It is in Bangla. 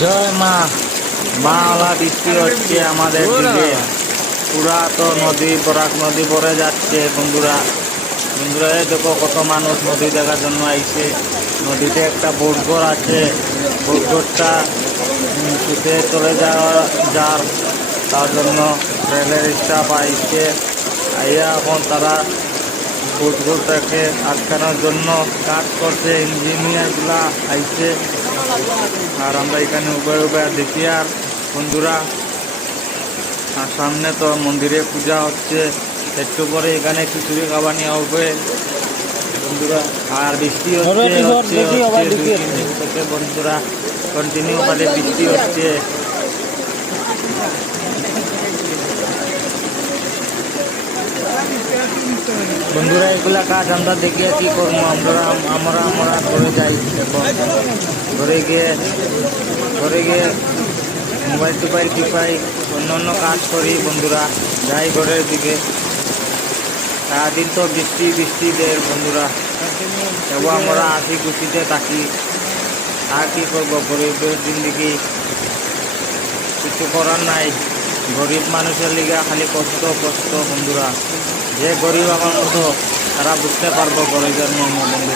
জয় মা। মাওলা বৃষ্টি হচ্ছে আমাদের দিকে, পুরা তো নদী বরাক নদী ভরে যাচ্ছে বন্ধুরা। বন্ধুরা এই দেখো কত মানুষ নদী দেখার জন্য আইছে। নদীতে একটা বোটঘর আছে, বোটঘরটা ছুটে চলে যার তার জন্য রেলের স্টাফ আইছে। আইয়া এখন তারা বোটঘরটাকে আটকানোর জন্য কাজ করছে, ইঞ্জিনিয়ারগুলা আইছে। আর আমরা এখানে উভয় উভয় দেখি। আর বন্ধুরা আর সামনে তো মন্দিরে পূজা হচ্ছে, একটু পরে এখানে খিচুড়ি খাওয়া নেওয়া হবে বন্ধুরা। আর বৃষ্টি হচ্ছে থেকে বন্ধুরা কন্টিনিউ ভাবে বৃষ্টি হচ্ছে। বন্ধুরা এগুলা কাজ আমরা দেখিয়ে কি করবো, আমরা ঘরে যাই। এখন ঘরে গিয়ে মোবাইল টোবাইল টিপাই, অন্য কাজ করি বন্ধুরা, যাই ঘরের দিকে। সারাদিন তো বৃষ্টি দেয় বন্ধুরা, তবু আমরা হাসি খুশিতে থাকি। আর কি করবো, গরিবের জিন্দিগি, কিছু করার নাই। গরিব মানুষের লিগে খালি কষ্ট বন্ধুরা। যে গরিব আমার মতো তারা বুঝতে পারবো গরিবের মর্ম বন্ধুরা।